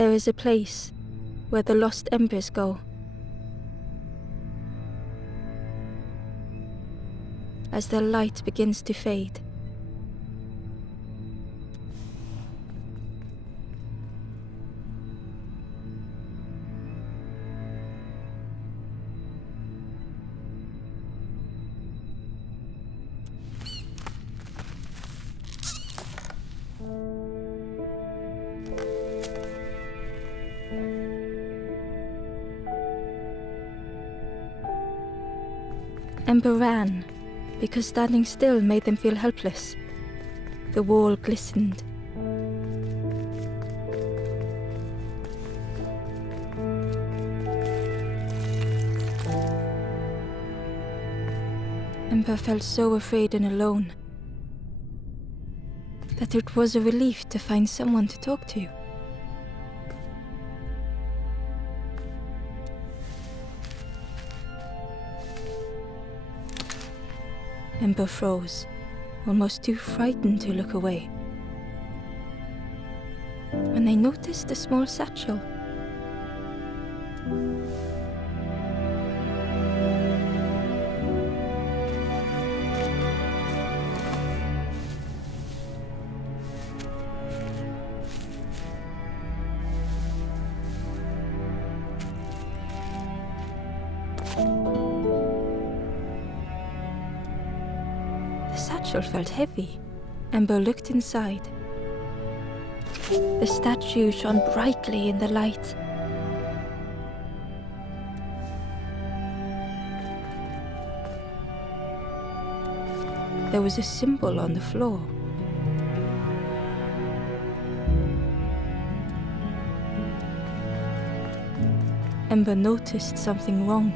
There is a place where the lost embers go. As their light begins to fade. Ember ran, because standing still made them feel helpless. The wall glistened. Ember felt so afraid and alone that it was a relief to find someone to talk to. Ember froze, almost too frightened to look away, when they noticed a small satchel. The satchel felt heavy. Ember looked inside. The statue shone brightly in the light. There was a symbol on the floor. Ember noticed something wrong.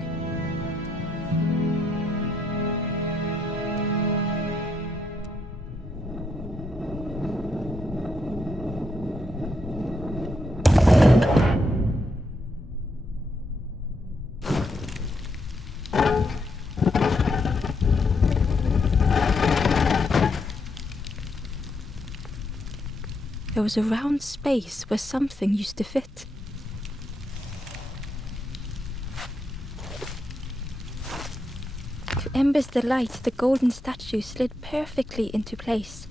There was a round space where something used to fit. To Ember's delight, the golden statue slid perfectly into place.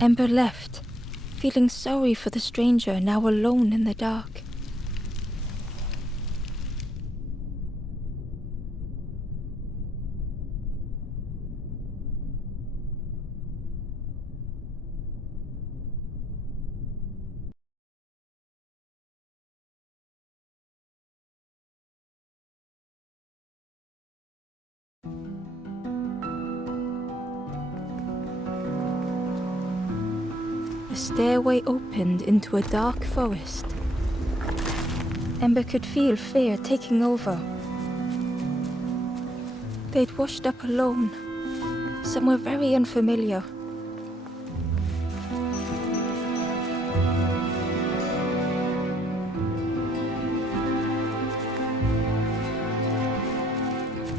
Ember left, feeling sorry for the stranger now alone in the dark. The stairway opened into a dark forest. Ember could feel fear taking over. They'd washed up alone, somewhere very unfamiliar.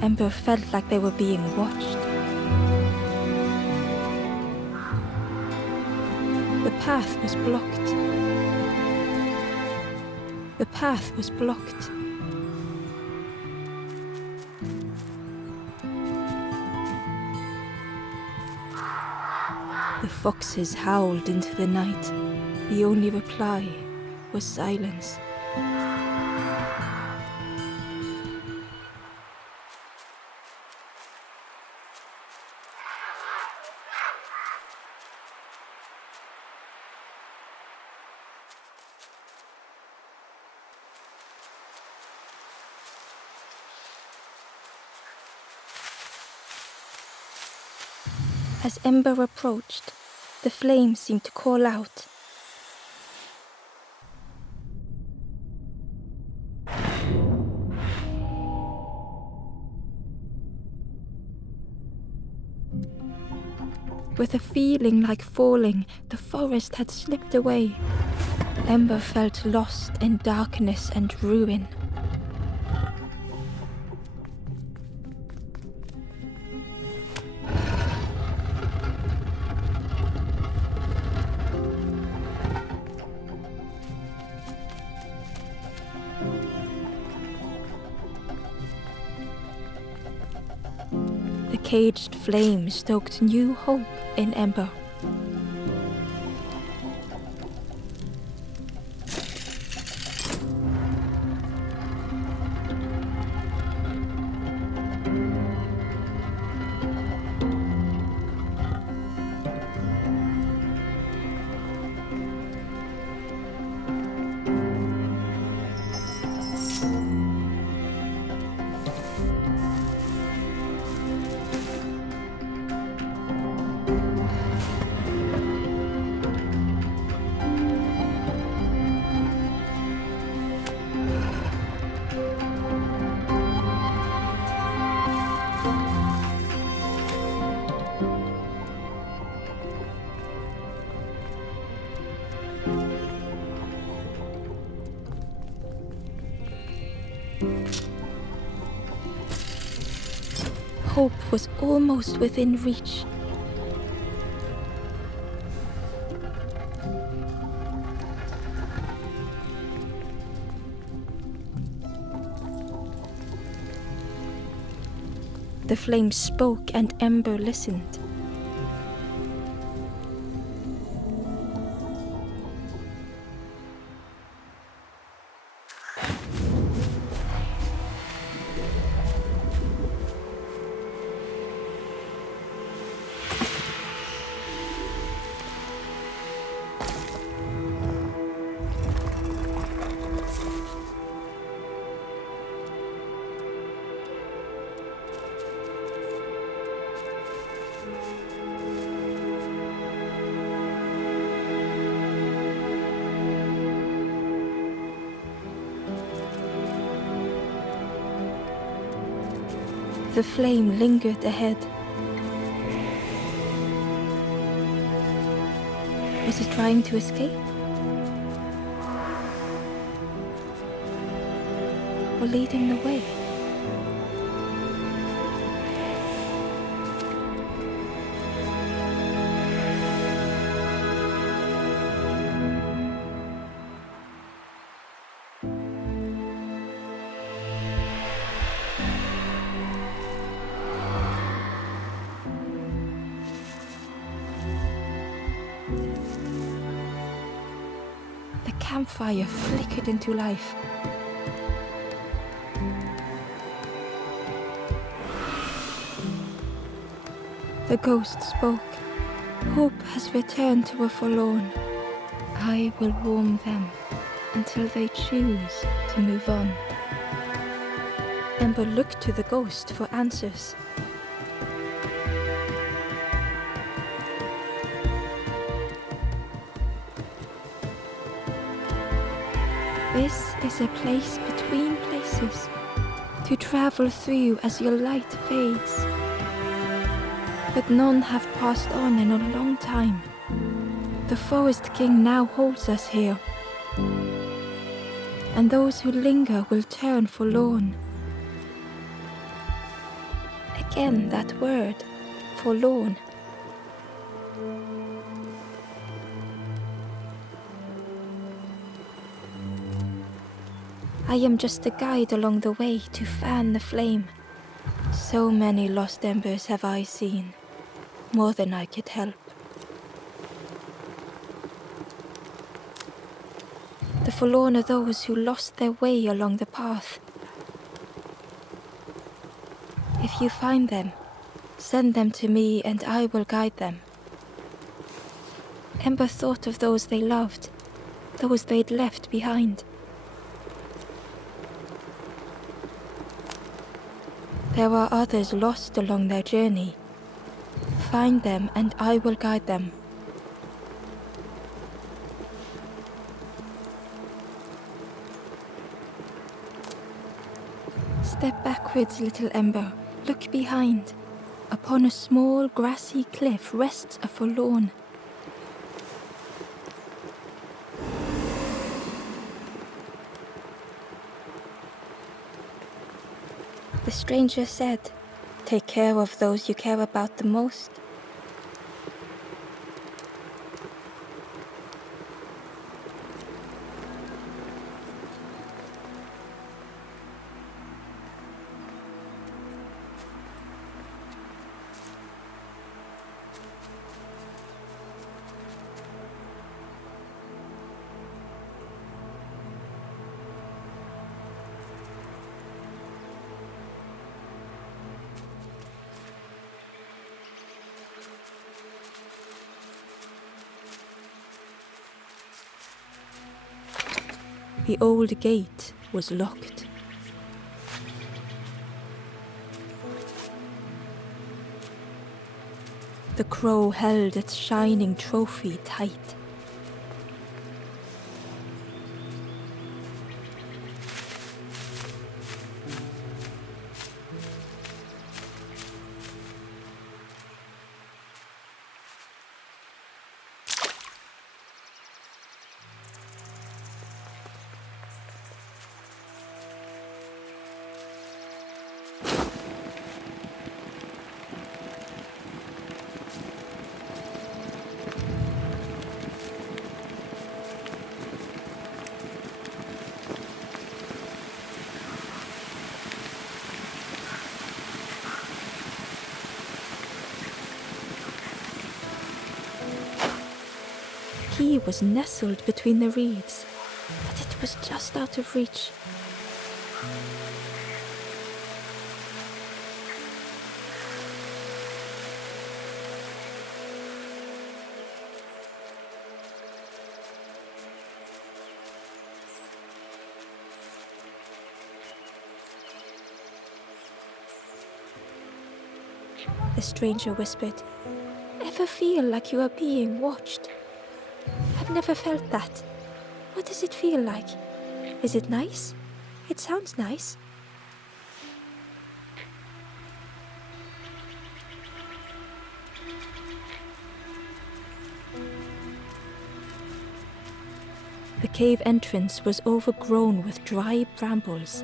Ember felt like they were being watched. The path was blocked. The path was blocked. The foxes howled into the night. The only reply was silence. As Ember approached, the flames seemed to call out. With a feeling like falling, the forest had slipped away. Ember felt lost in darkness and ruin. The caged flame stoked new hope in Ember. Hope was almost within reach. The flame spoke and Ember listened. The flame lingered ahead. Was it trying to escape? Or leading the way? The campfire flickered into life. The ghost spoke. Hope has returned to a forlorn. I will warm them until they choose to move on. Ember looked to the ghost for answers. This is a place between places, to travel through as your light fades. But none have passed on in a long time. The Forest King now holds us here, and those who linger will turn forlorn. Again that word, forlorn. I am just a guide along the way to fan the flame. So many lost embers have I seen, more than I could help. The forlorn are those who lost their way along the path. If you find them, send them to me and I will guide them. Ember thought of those they loved, those they'd left behind. There are others lost along their journey. Find them and I will guide them. Step backwards, little Ember. Look behind. Upon a small grassy cliff rests a forlorn. The stranger said, "Take care of those you care about the most." The old gate was locked. The crow held its shining trophy tight. The key was nestled between the reeds, but it was just out of reach. The stranger whispered, "Ever feel like you are being watched? I've never felt that. What does it feel like? Is it nice? It sounds nice." The cave entrance was overgrown with dry brambles.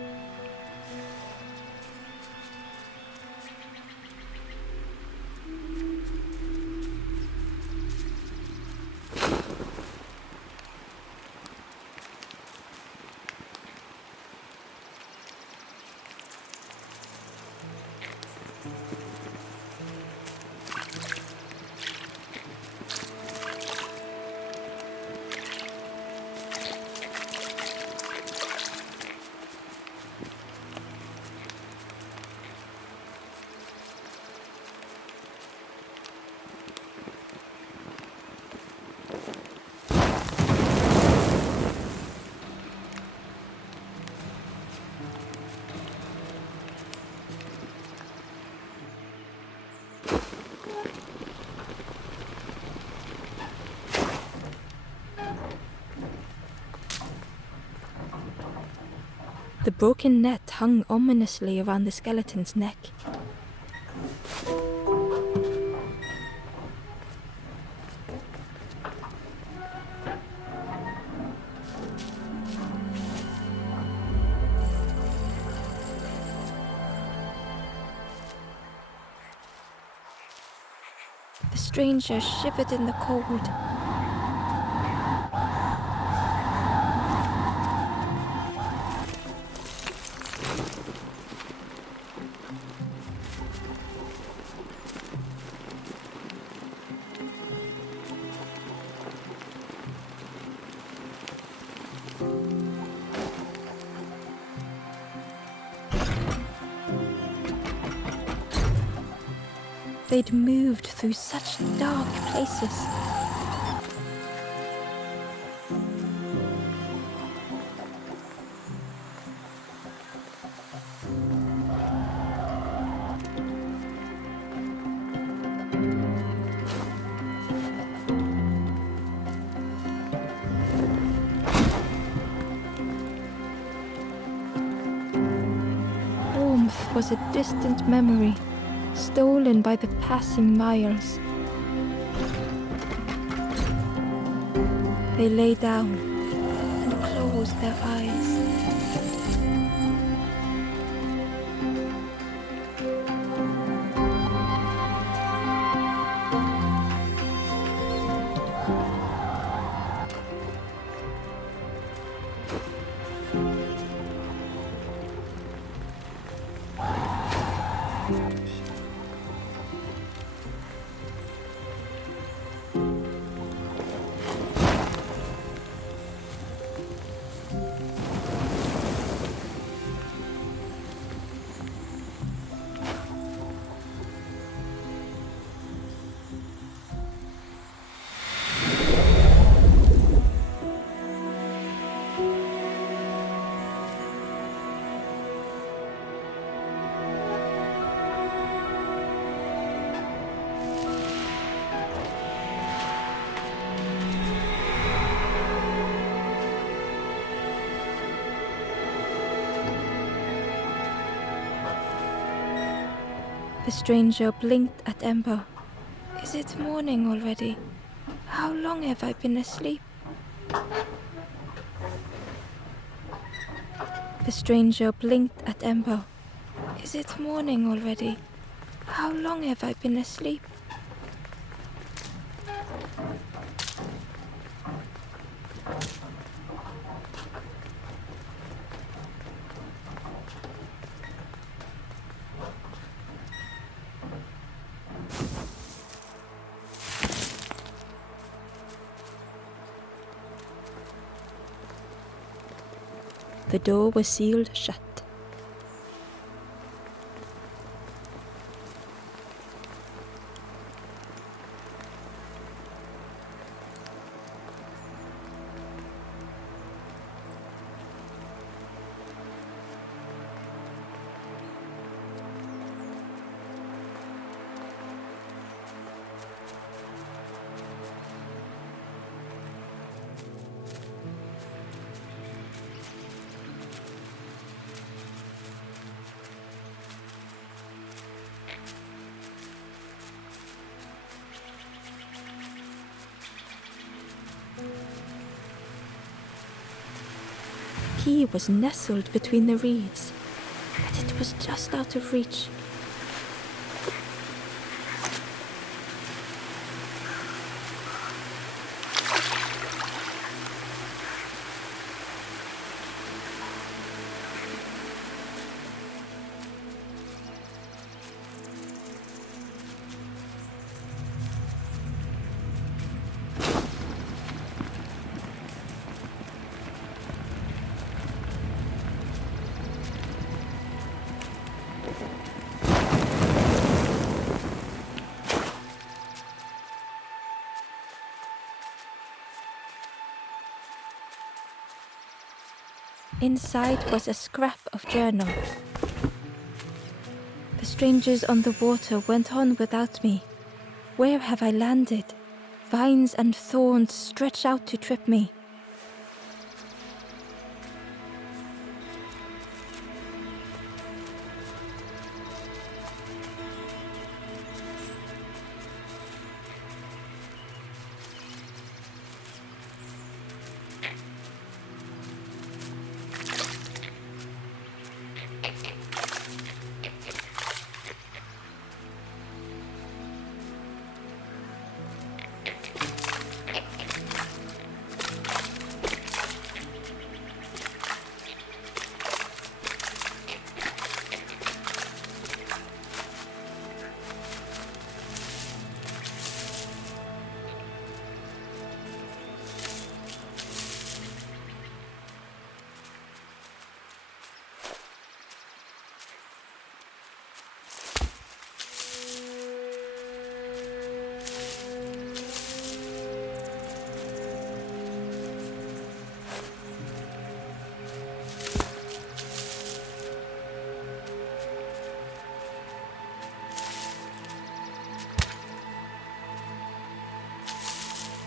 The broken net hung ominously around the skeleton's neck. The stranger shivered in the cold. They'd moved through such dark places. Warmth was a distant memory, stolen by the passing miles. They lay down and closed their eyes. The stranger blinked at Ember. Is it morning already? How long have I been asleep? The stranger blinked at Ember. Is it morning already? How long have I been asleep? The door was sealed shut. He was nestled between the reeds, but it was just out of reach. Inside was a scrap of journal. The strangers on the water went on without me. Where have I landed? Vines and thorns stretch out to trip me.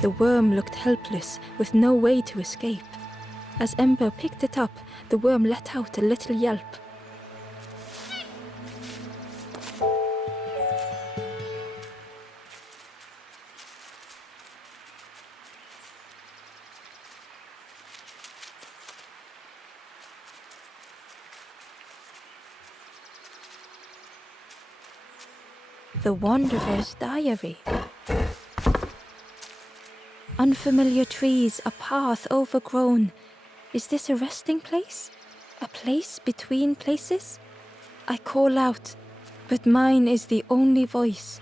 The worm looked helpless, with no way to escape. As Ember picked it up, the worm let out a little yelp. The Wanderer's Diary. Unfamiliar trees, a path overgrown. Is this a resting place? A place between places? I call out, but mine is the only voice.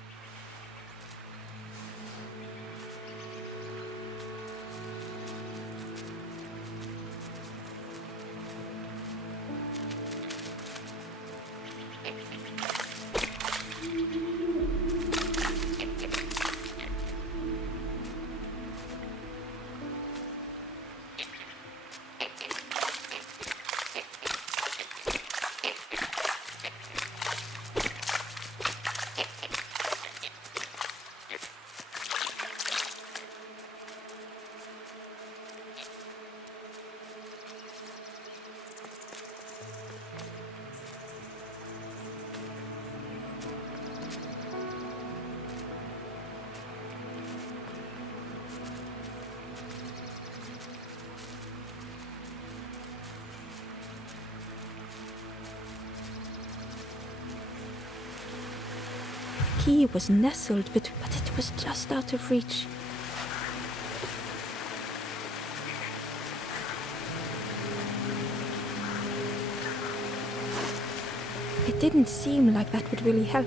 The key was nestled, but it was just out of reach. It didn't seem like that would really help.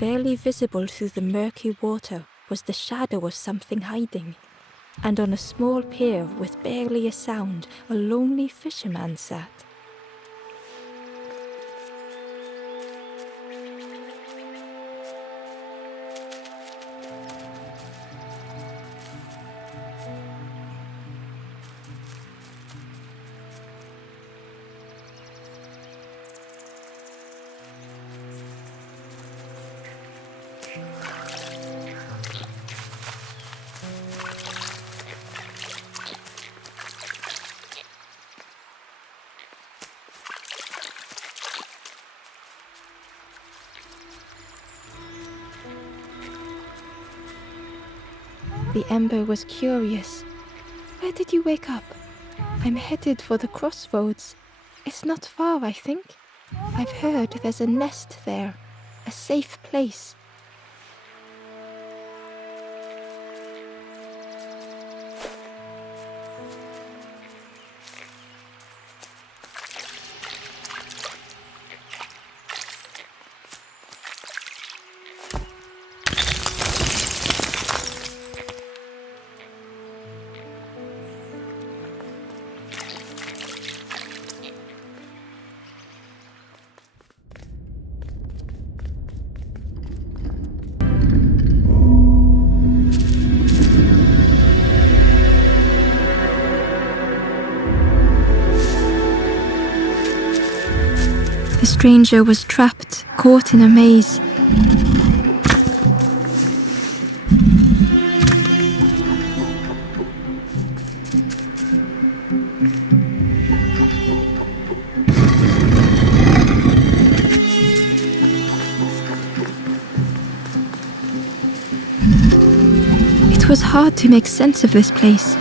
Barely visible through the murky water was the shadow of something hiding, and on a small pier with barely a sound, a lonely fisherman sat. The Ember was curious. Where did you wake up? I'm headed for the crossroads. It's not far, I think. I've heard there's a nest there, a safe place. The stranger was trapped, caught in a maze. It was hard to make sense of this place.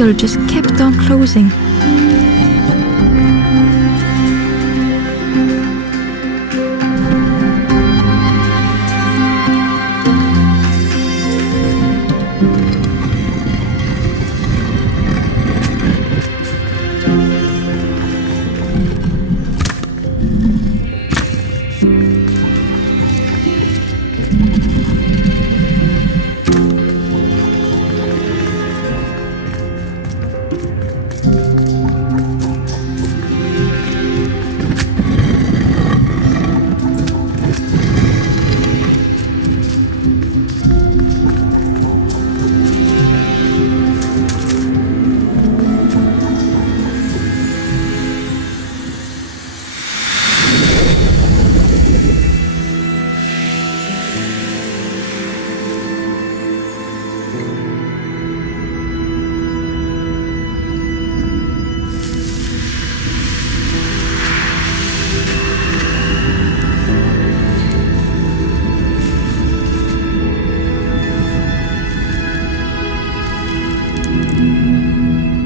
veil just kept on closing.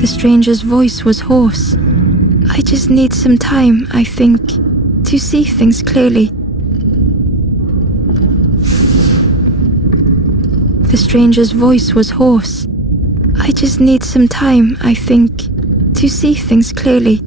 The stranger's voice was hoarse. I just need some time, I think, to see things clearly. The stranger's voice was hoarse. I just need some time, I think, to see things clearly.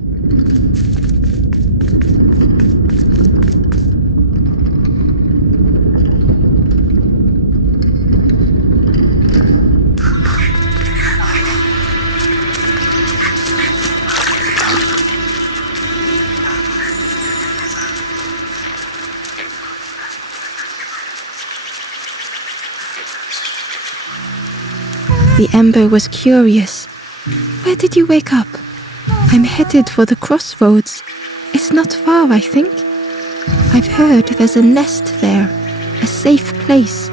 The Ember was curious. Where did you wake up? I'm headed for the crossroads. It's not far, I think. I've heard there's a nest there, a safe place.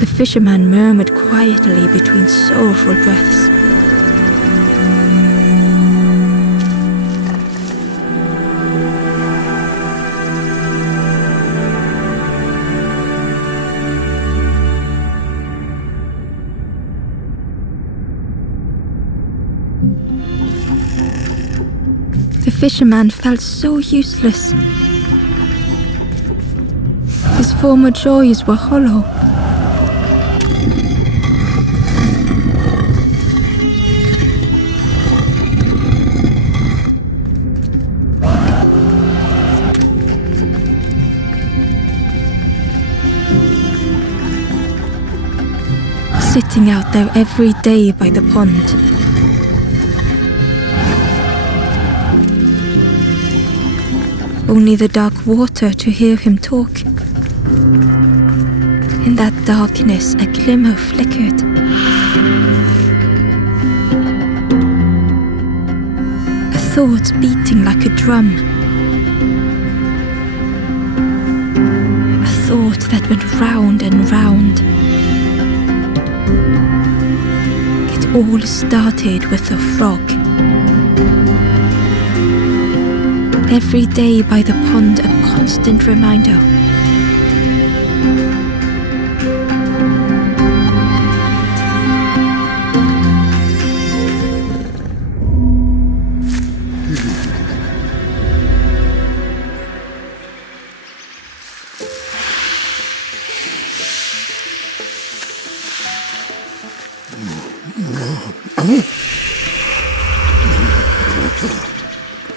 The fisherman murmured quietly between sorrowful breaths. The fisherman felt so useless. His former joys were hollow. Sitting out there every day by the pond. Only the dark water to hear him talk. In that darkness, a glimmer flickered. A thought beating like a drum. A thought that went round and round. It all started with a frog. Every day by the pond, a constant reminder.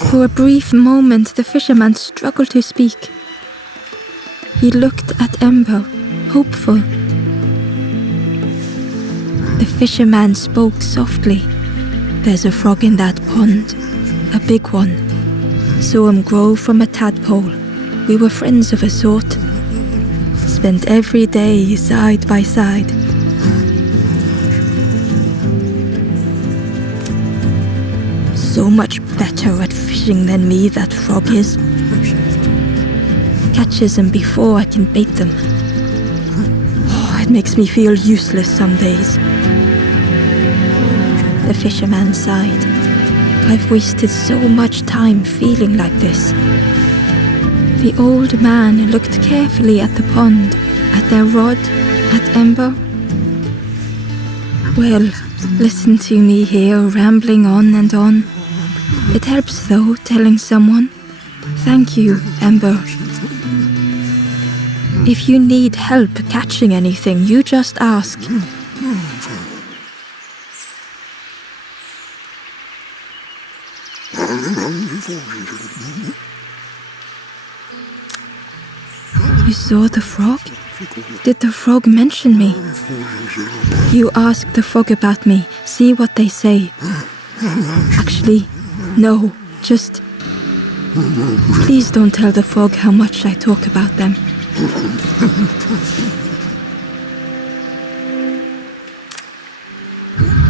For a brief moment, the fisherman struggled to speak. He looked at Ember, hopeful. The fisherman spoke softly. There's a frog in that pond, a big one. Saw him grow from a tadpole. We were friends of a sort. Spent every day side by side. So much better at fishing than me, that frog is. Catches them before I can bait them. Oh, That makes me feel useless some days. The fisherman sighed. I've wasted so much time feeling like this. The old man looked carefully at the pond, at their rod, at Ember. Well, listen to me here rambling on and on. It helps though, telling someone. Thank you, Ember. If you need help catching anything, you just ask. You saw the frog? Did the frog mention me? You ask the frog about me, see what they say. Actually, no, just... Please don't tell the frog how much I talk about them.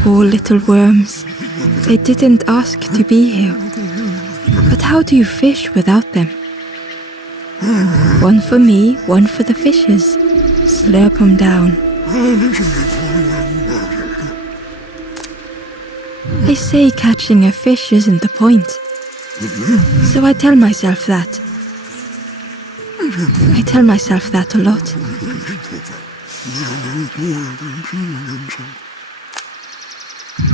Poor little worms. They didn't ask to be here. But how do you fish without them? One for me, one for the fishes. Slurp 'em down. They say catching a fish isn't the point. So I tell myself that. I tell myself that a lot.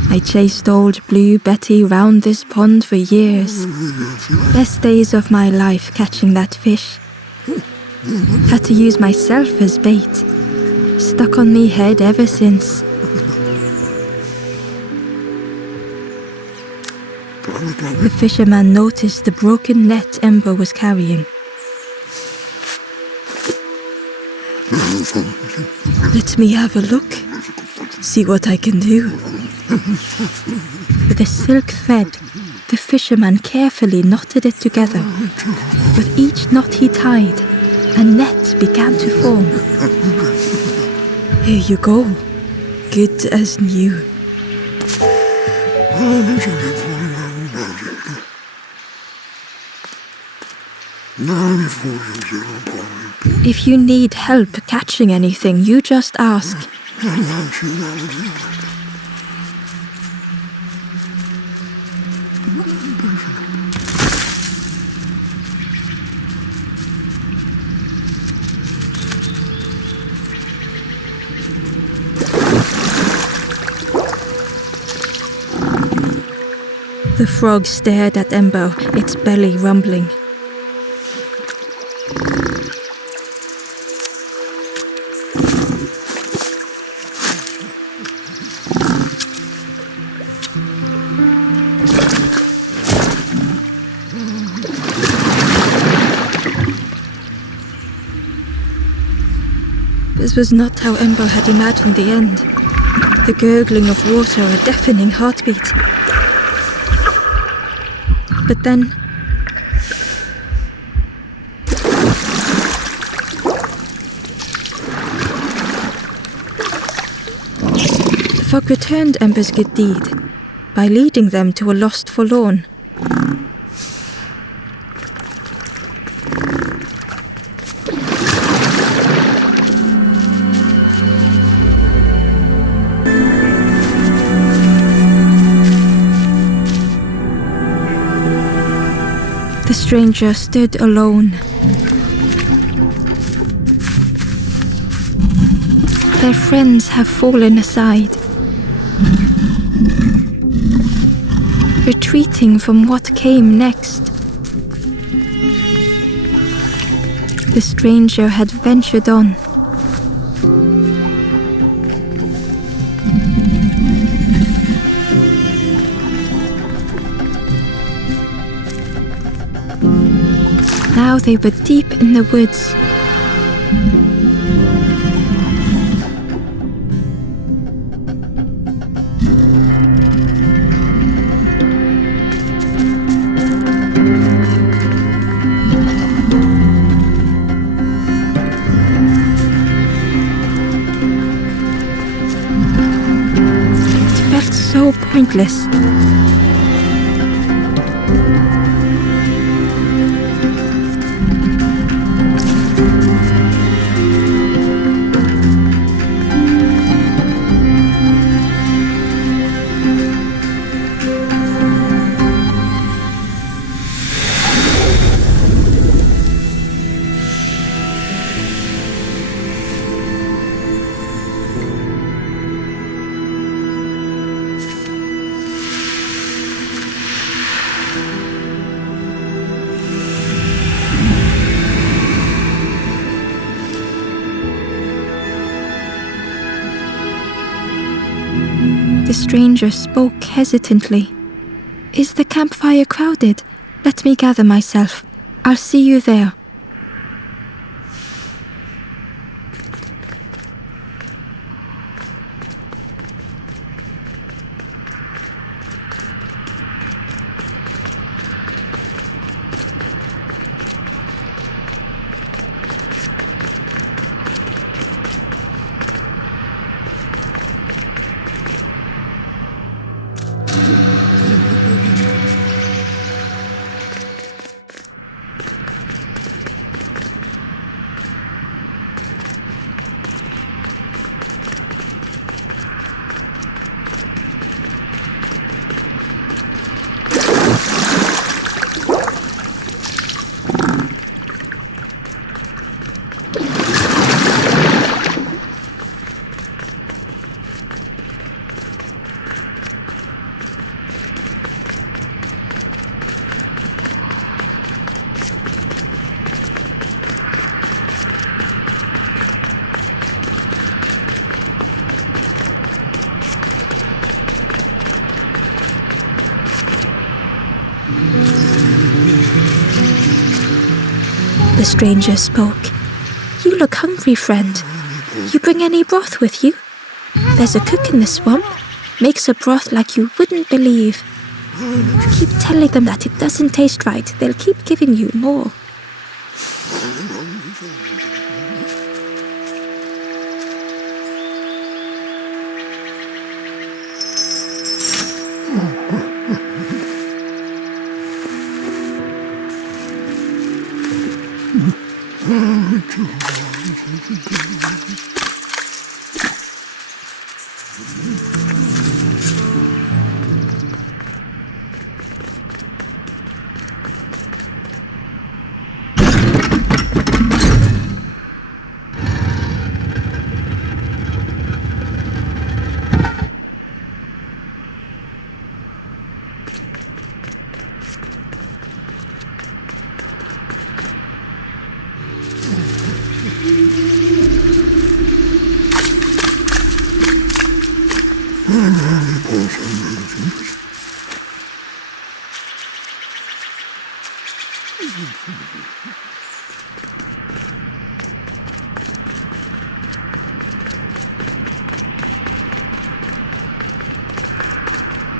I chased old Blue Betty round this pond for years. Best days of my life catching that fish. Had to use myself as bait. Stuck on me head ever since. The fisherman noticed the broken net Ember was carrying. Let me have a look. See what I can do. With a silk thread, the fisherman carefully knotted it together. With each knot he tied, a net began to form. Here you go, good as new. If you need help catching anything, you just ask. The frog stared at Ember, its belly rumbling. This was not how Ember had imagined the end. The gurgling of water, a deafening heartbeat. But then... the frog returned Ember's good deed by leading them to a lost forlorn. The stranger stood alone. Their friends have fallen aside, retreating from what came next. The stranger had ventured on. Now they were deep in the woods. It felt so pointless. stranger spoke hesitantly. "Is the campfire crowded? Let me gather myself. I'll see you there." The stranger spoke. "You look hungry, friend. You bring any broth with you? There's a cook in the swamp. Makes a broth like you wouldn't believe. Keep telling them that it doesn't taste right. They'll keep giving you more."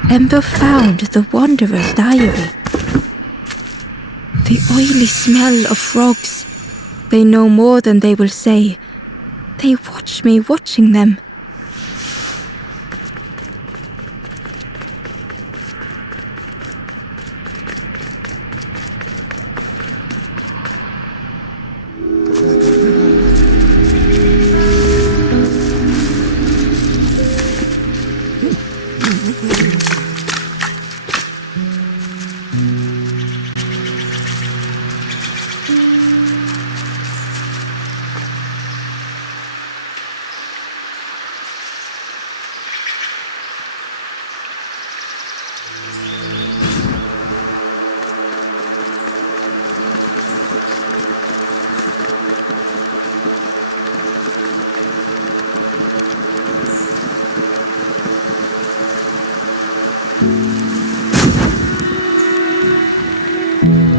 Ember found the Wanderer's diary. The oily smell of frogs. They know more than they will say. They watch me watching them.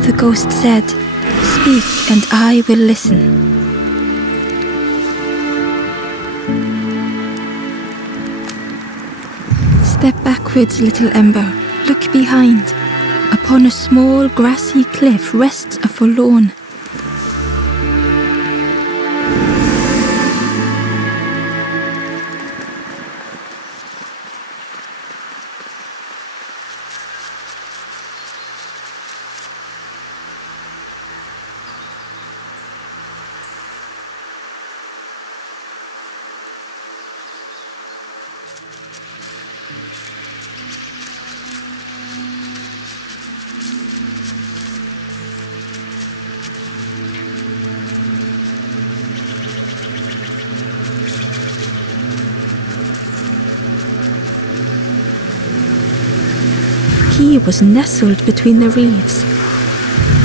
The ghost said, "Speak and I will listen." Step backwards, little Ember. Look behind. Upon a small grassy cliff rests a forlorn. He was nestled between the reeds,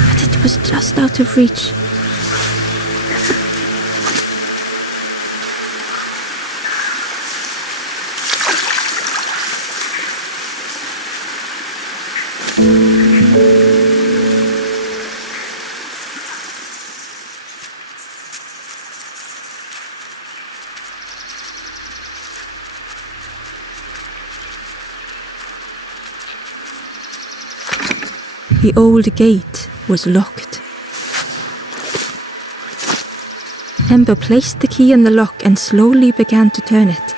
but it was just out of reach. The old gate was locked. Ember placed the key in the lock and slowly began to turn it.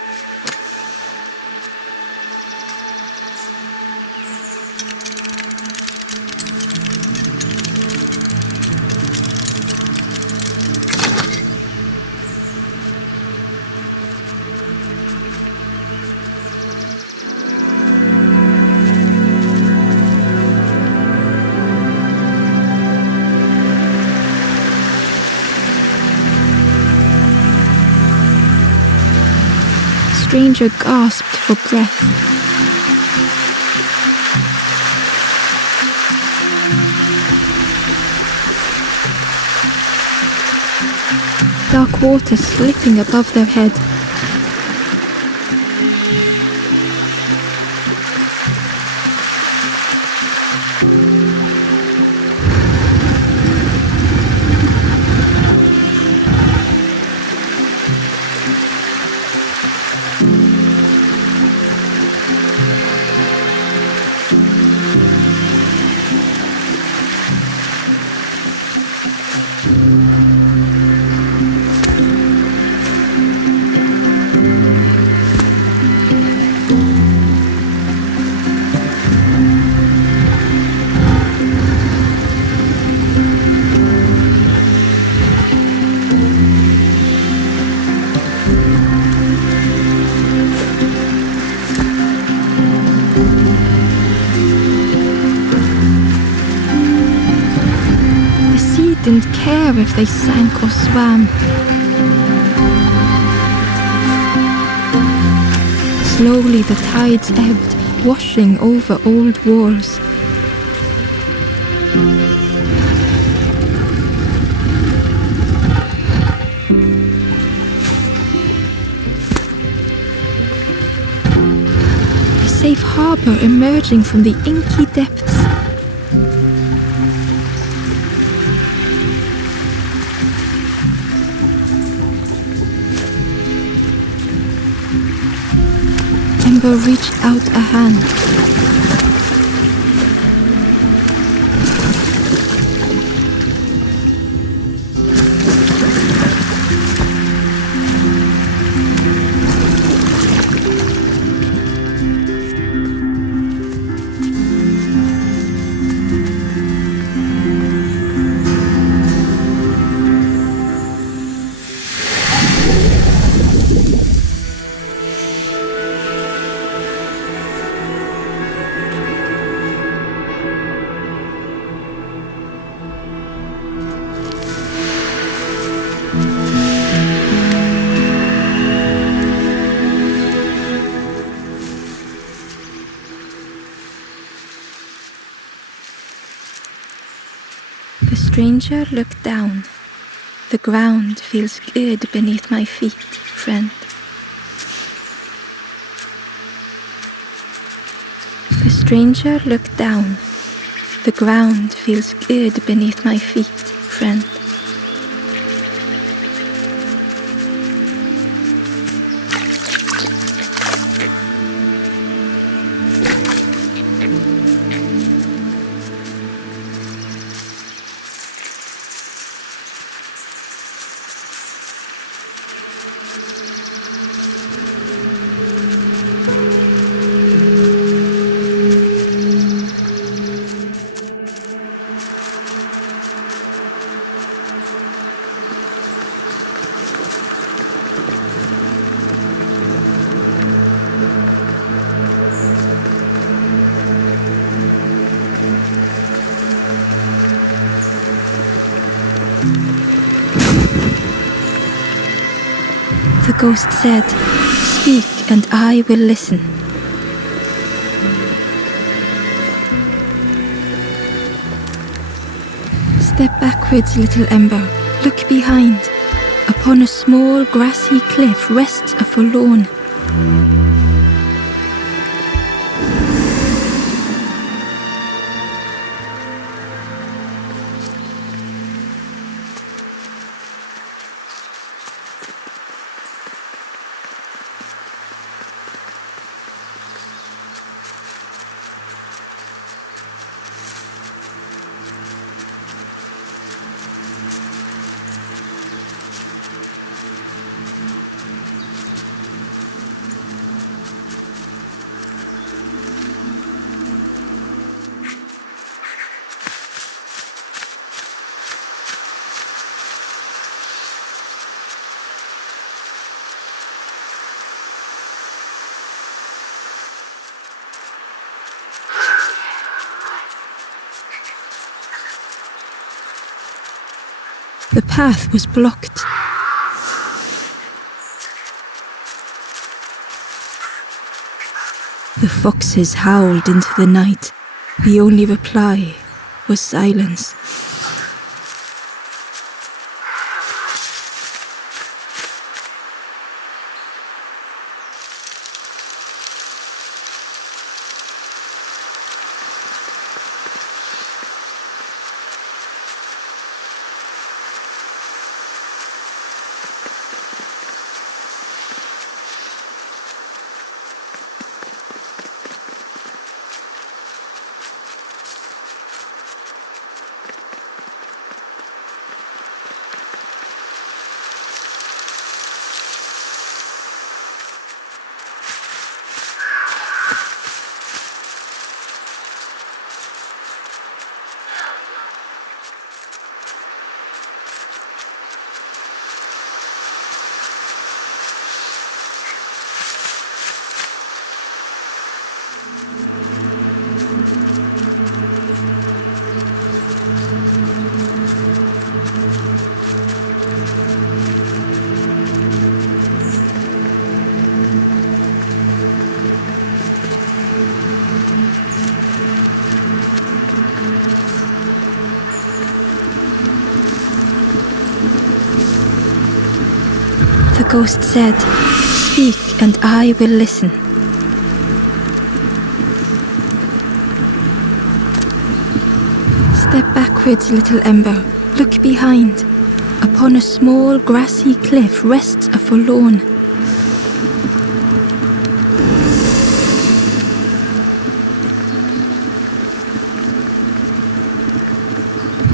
The stranger gasped for breath. Dark water slipping above their head. Didn't care if they sank or swam. Slowly the tides ebbed, washing over old walls. A safe harbor emerging from the inky depths. Ember reached out a hand. The stranger looked down. The ground feels good beneath my feet, friend. The stranger looked down. The ground feels good beneath my feet, friend. The ghost said, "Speak and I will listen." Step backwards, little Ember. Look behind. Upon a small grassy cliff rests a forlorn. The path was blocked. The foxes howled into the night. The only reply was silence. The ghost said, "Speak and I will listen." Step backwards, little Ember. Look behind. Upon a small grassy cliff rests a forlorn.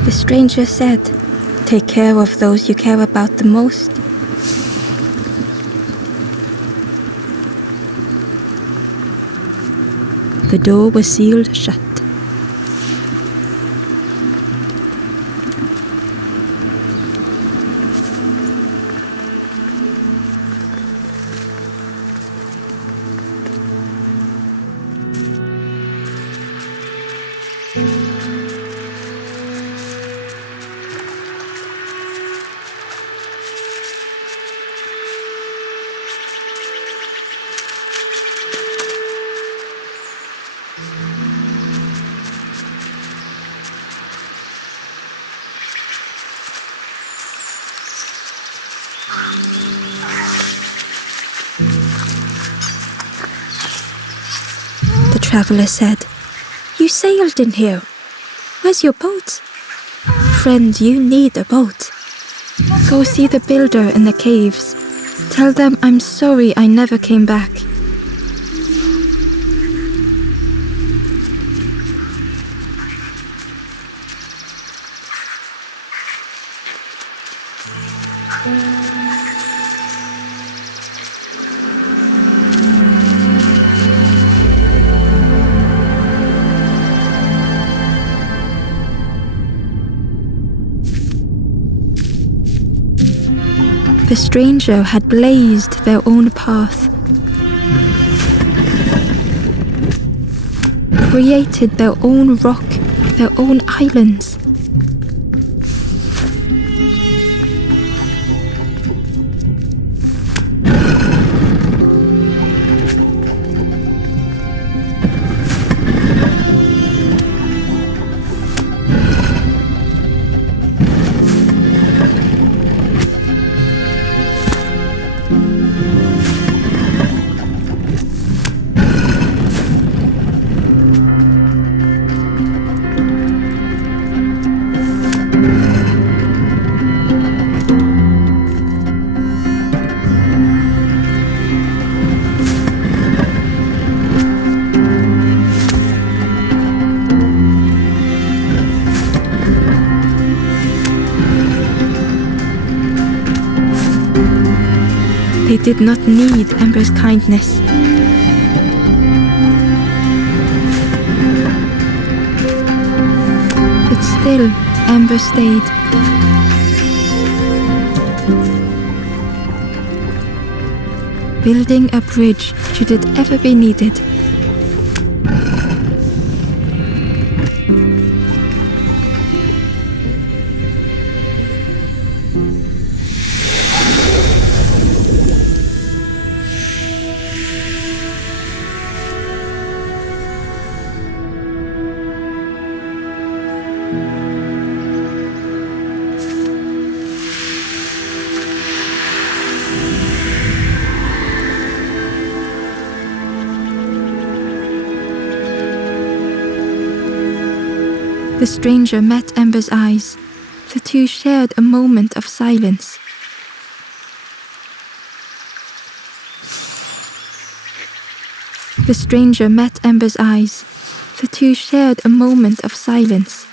The stranger said, "Take care of those you care about the most." The door was sealed shut. The traveler said, "You sailed in here. Where's your boat?" "Friend, you need a boat. Go see the builder in the caves. Tell them I'm sorry I never came back." The stranger had blazed their own path, created their own rock, their own islands. They did not need Ember's kindness. But still, Ember stayed. Building a bridge should it ever be needed. The stranger met Ember's eyes. The two shared a moment of silence. The stranger met Ember's eyes. The two shared a moment of silence.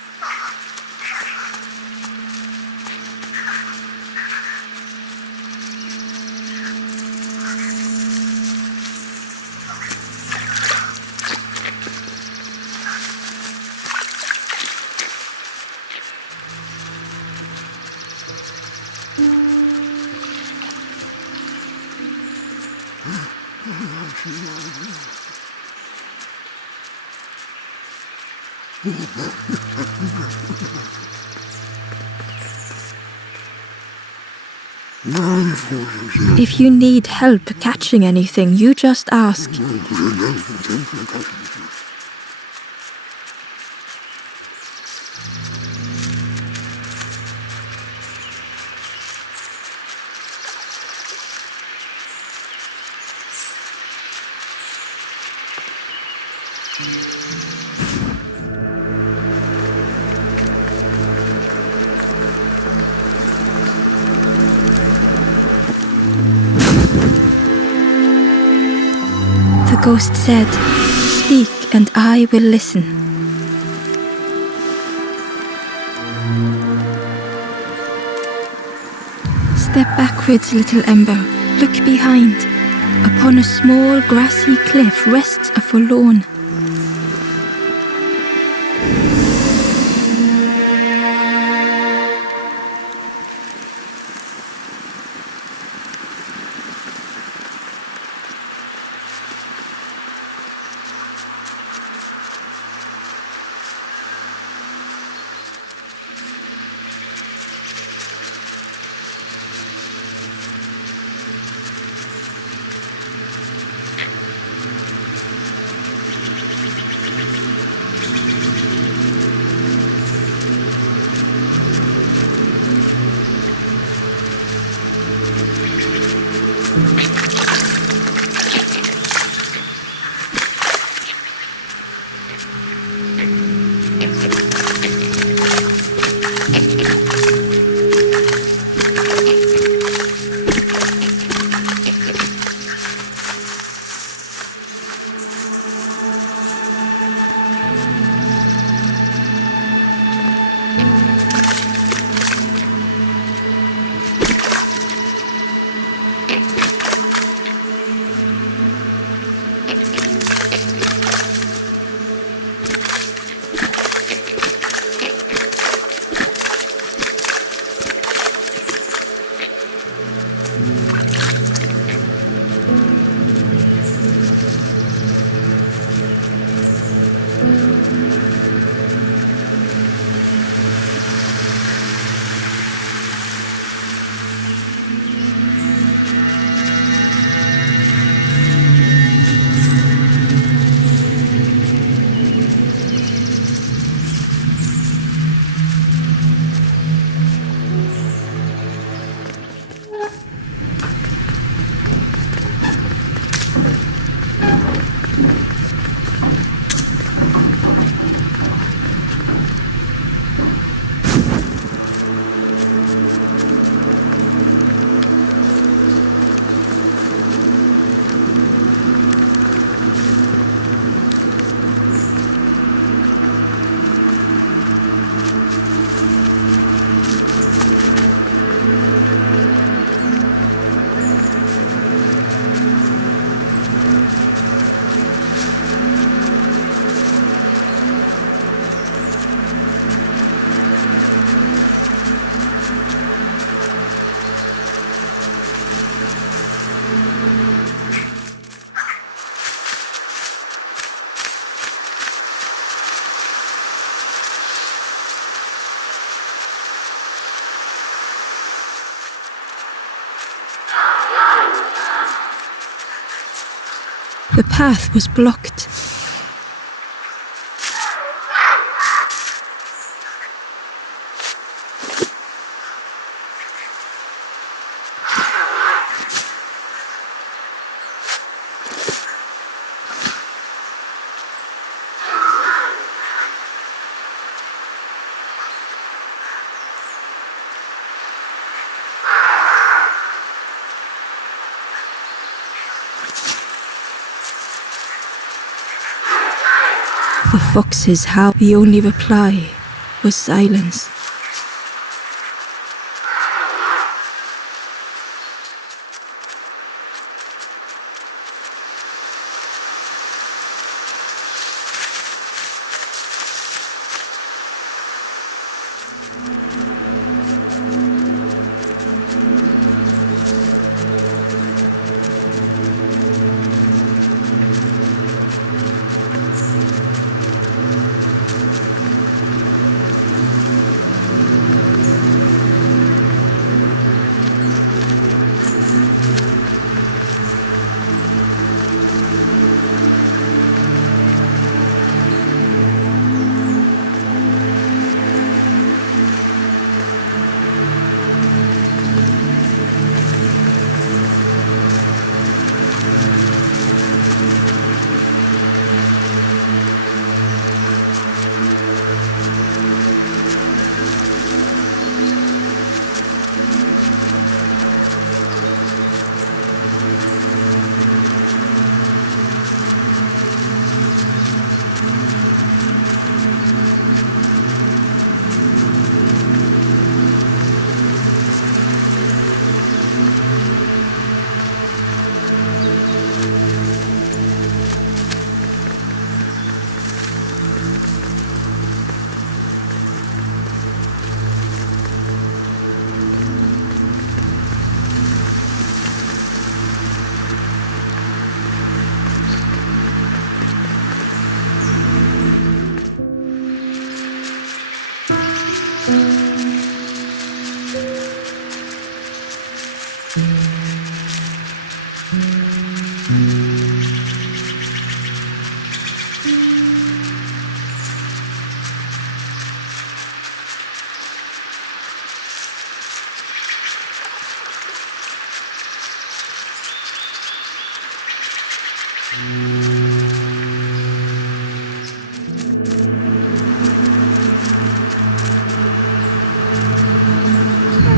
If you need help catching anything, you just ask. The ghost said, "Speak and I will listen." Step backwards, little Ember. Look behind. Upon a small grassy cliff rests a forlorn. The path was blocked. The foxes howled. The only reply was silence.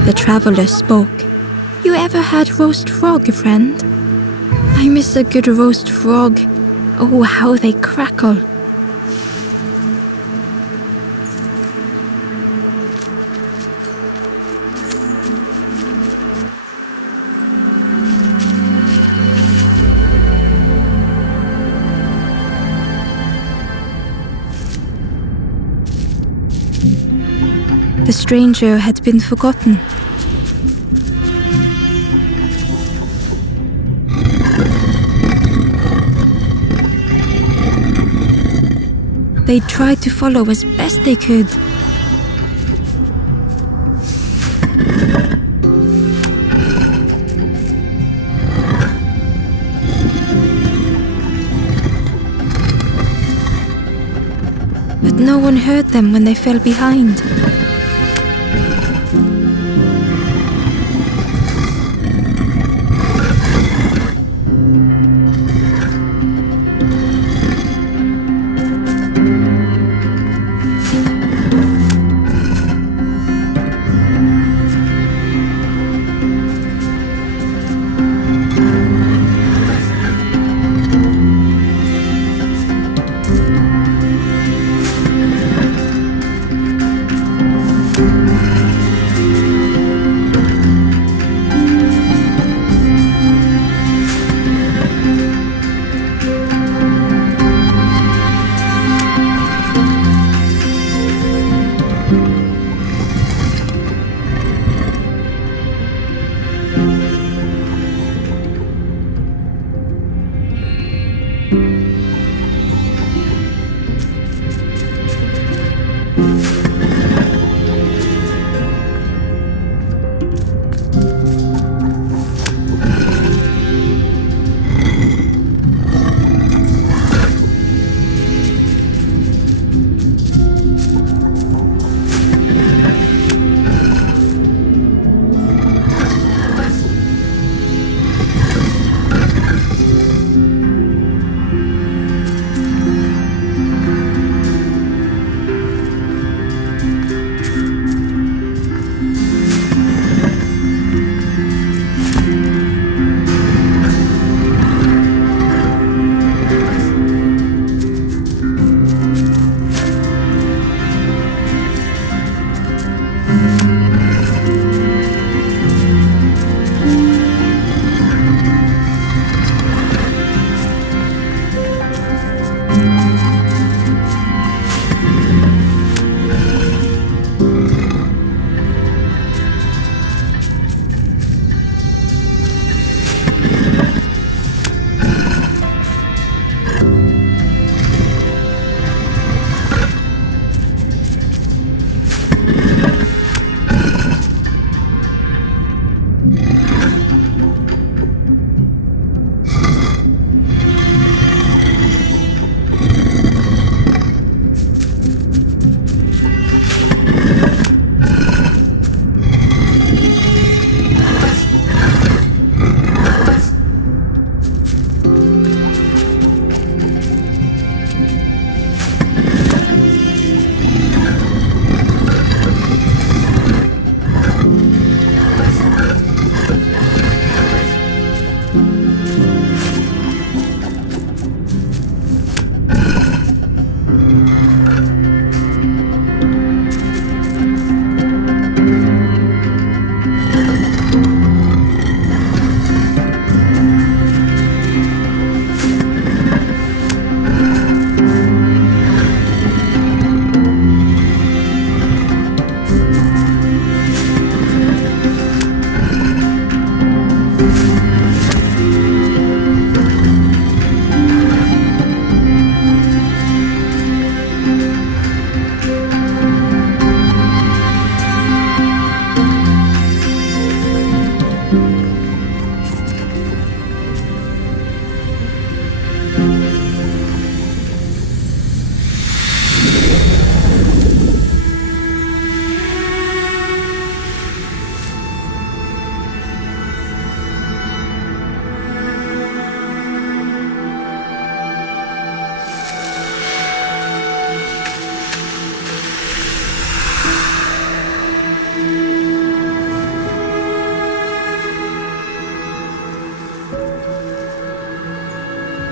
The traveler spoke. You ever had roast frog, friend? I miss a good roast frog. Oh, how they crackle. The stranger had been forgotten. They tried to follow as best they could. But no one heard them when they fell behind.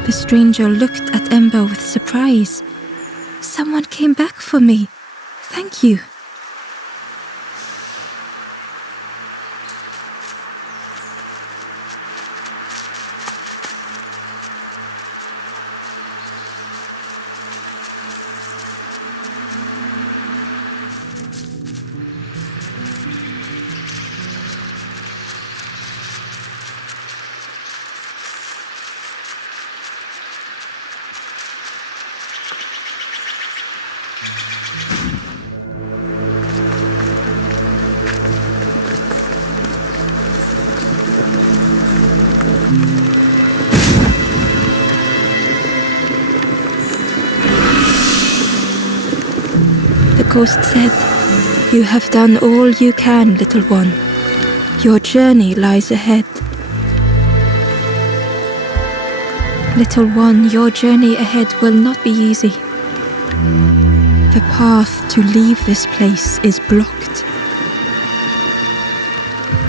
The stranger looked at Ember with surprise. Someone came back for me. Thank you. The ghost said, "You have done all you can, little one. Your journey lies ahead." Little one, your journey ahead will not be easy. The path to leave this place is blocked.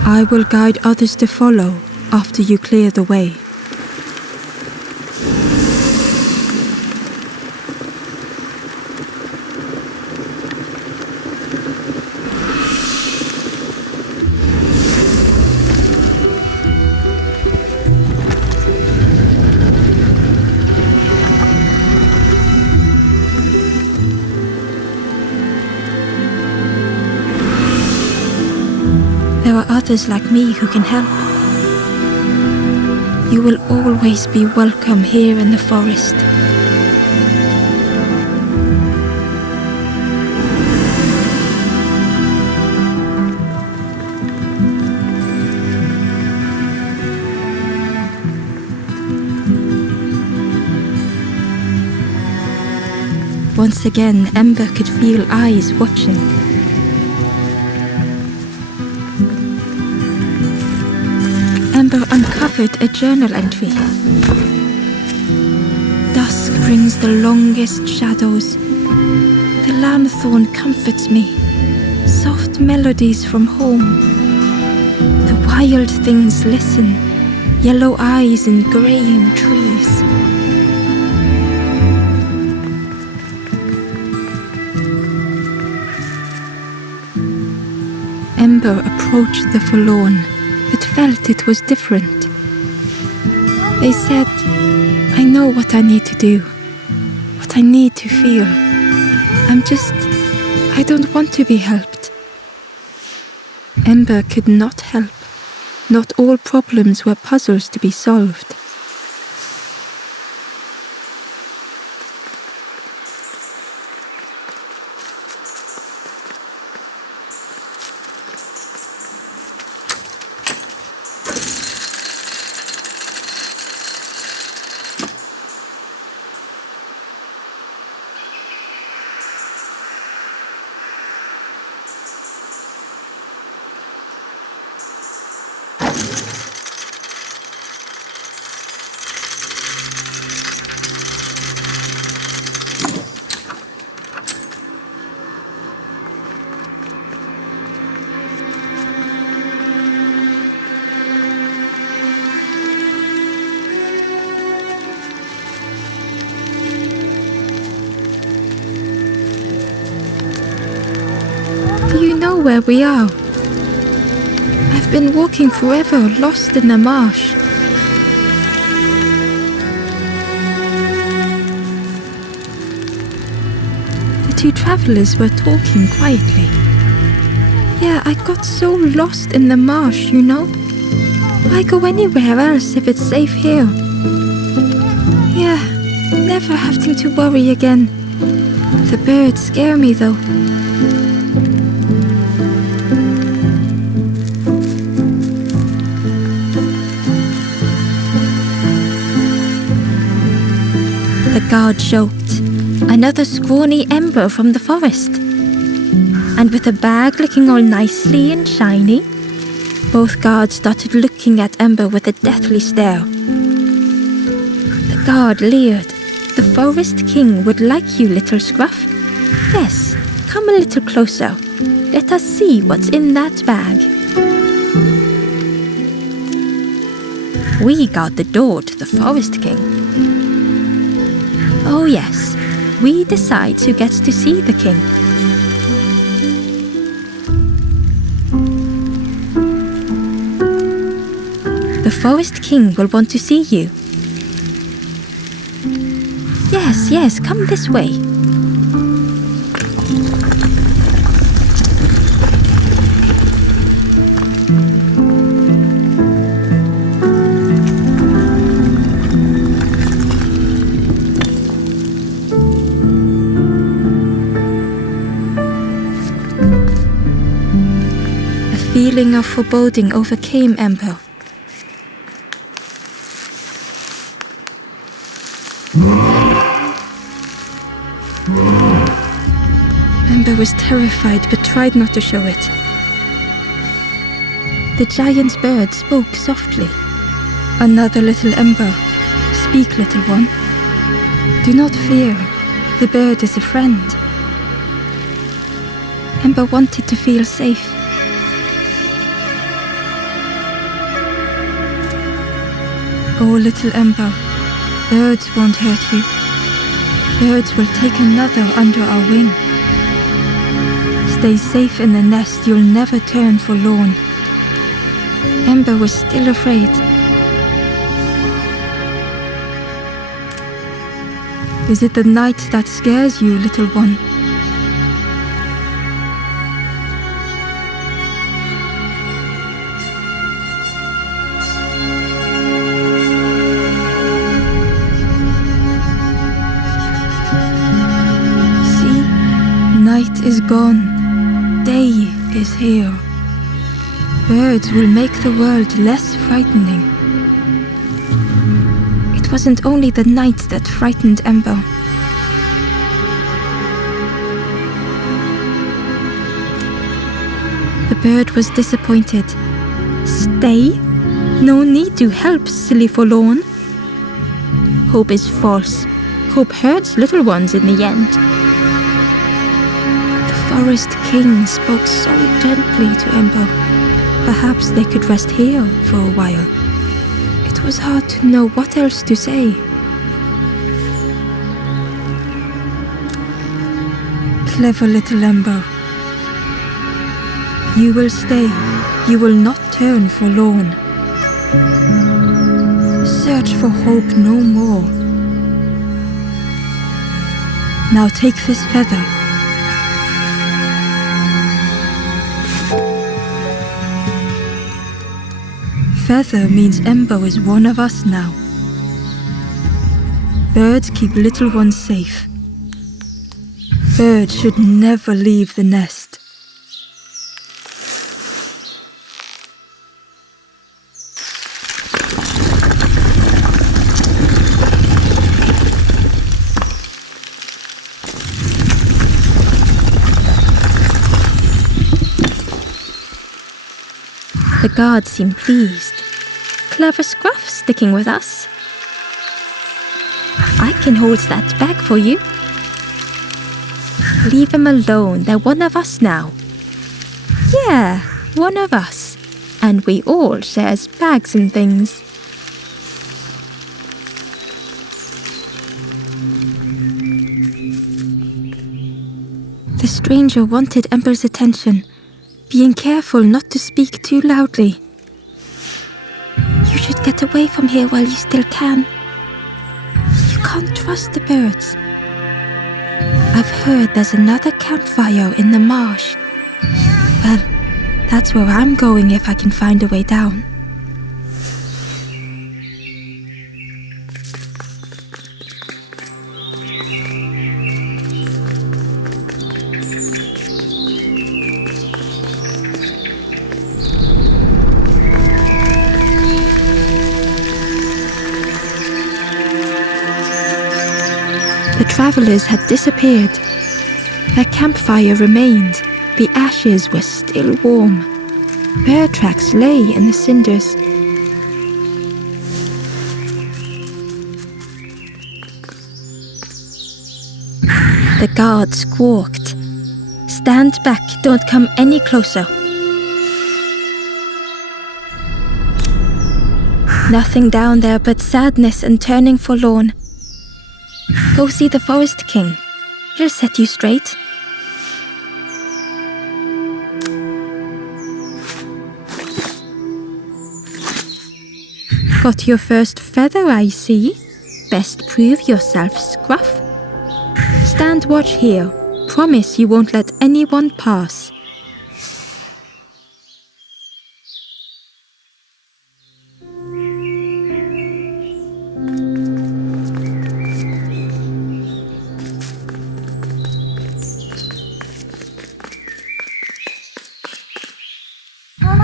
I will guide others to follow after you clear the way. There are others like me who can help. You will always be welcome here in the forest. Once again, Ember could feel eyes watching. Ember uncovered a journal entry. Dusk brings the longest shadows. The lanthorn comforts me. Soft melodies from home. The wild things listen. Yellow eyes in graying trees. Ember approached the forlorn, but felt it was different. They said, "I know what I need to do, what I need to feel. I don't want to be helped." Ember could not help. Not all problems were puzzles to be solved. Do you know where we are? I've been walking forever, lost in the marsh. The two travelers were talking quietly. Yeah, I got so lost in the marsh, you know? Why go anywhere else if it's safe here? Yeah, never having to worry again. The birds scare me though. The guard joked, "Another scrawny Ember from the forest." And with the bag looking all nicely and shiny, both guards started looking at Ember with a deathly stare. The guard leered. "The Forest King would like you, little scruff. Yes, come a little closer. Let us see what's in that bag." We guard the door to the Forest King. Oh yes, we decide who gets to see the king. The Forest King will want to see you. Yes, come this way. A feeling of foreboding overcame Ember. Ember was terrified but tried not to show it. The giant bird spoke softly. Another little Ember. Speak, little one. Do not fear. The bird is a friend. Ember wanted to feel safe. Oh, little Ember, birds won't hurt you. Birds will take another under our wing. Stay safe in the nest, you'll never turn forlorn. Ember was still afraid. Is it the night that scares you, little one? Night is gone, day is here. Birds will make the world less frightening. It wasn't only the night that frightened Ember. The bird was disappointed. Stay? No need to help, silly forlorn. Hope is false. Hope hurts little ones in the end. The Forest King spoke so gently to Ember. Perhaps they could rest here for a while. It was hard to know what else to say. Clever little Ember. You will stay. You will not turn forlorn. Search for hope no more. Now take this feather. Feather means Ember is one of us now. Birds keep little ones safe. Birds should never leave the nest. The guards seem pleased. Clever Scruff sticking with us. I can hold that bag for you. Leave them alone, they're one of us now. Yeah, one of us. And we all shares bags and things. The stranger wanted Ember's attention, being careful not to speak too loudly. You should get away from here while you still can. You can't trust the birds. I've heard there's another campfire in the marsh. Well, that's where I'm going if I can find a way down. The travelers had disappeared. Their campfire remained. The ashes were still warm. Bear tracks lay in the cinders. The guard squawked. Stand back, don't come any closer. Nothing down there but sadness and turning forlorn. Go see the Forest King. He'll set you straight. Got your first feather, I see. Best prove yourself, Scruff. Stand watch here. Promise you won't let anyone pass.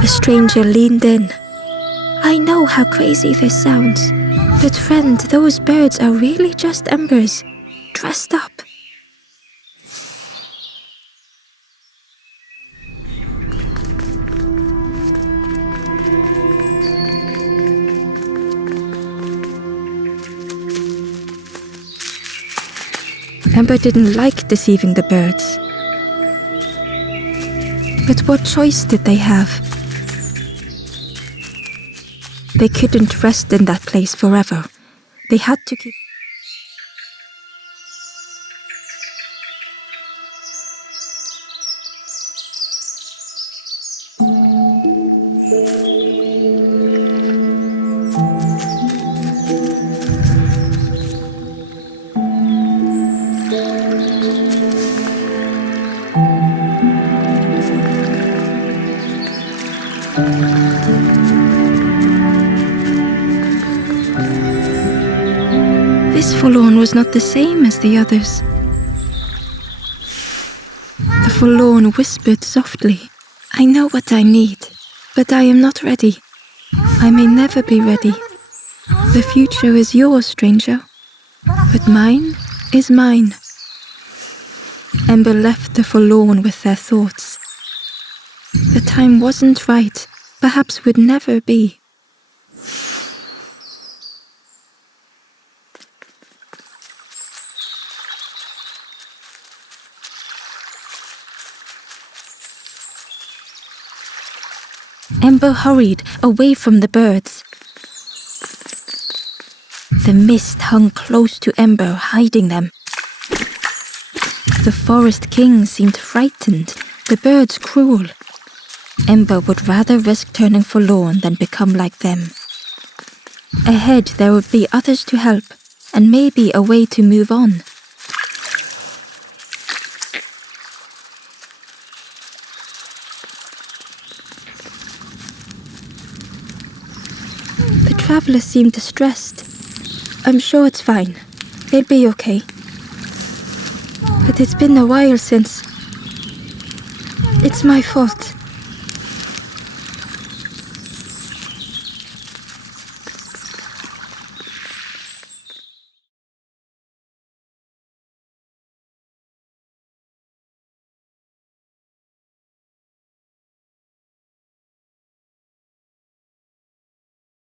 The stranger leaned in. I know how crazy this sounds, but friend, those birds are really just embers, dressed up. Ember didn't like deceiving the birds. But what choice did they have? They couldn't rest in that place forever. They had to keep... This forlorn was not the same as the others. The forlorn whispered softly, I know what I need, but I am not ready. I may never be ready. The future is yours, stranger, but mine is mine. Ember left the forlorn with their thoughts. The time wasn't right, perhaps would never be. Ember hurried away from the birds. The mist hung close to Ember, hiding them. The Forest King seemed frightened, the birds cruel. Ember would rather risk turning forlorn than become like them. Ahead there would be others to help, and maybe a way to move on. The traveler seemed distressed. I'm sure it's fine. They'll be okay. But it's been a while since... It's my fault.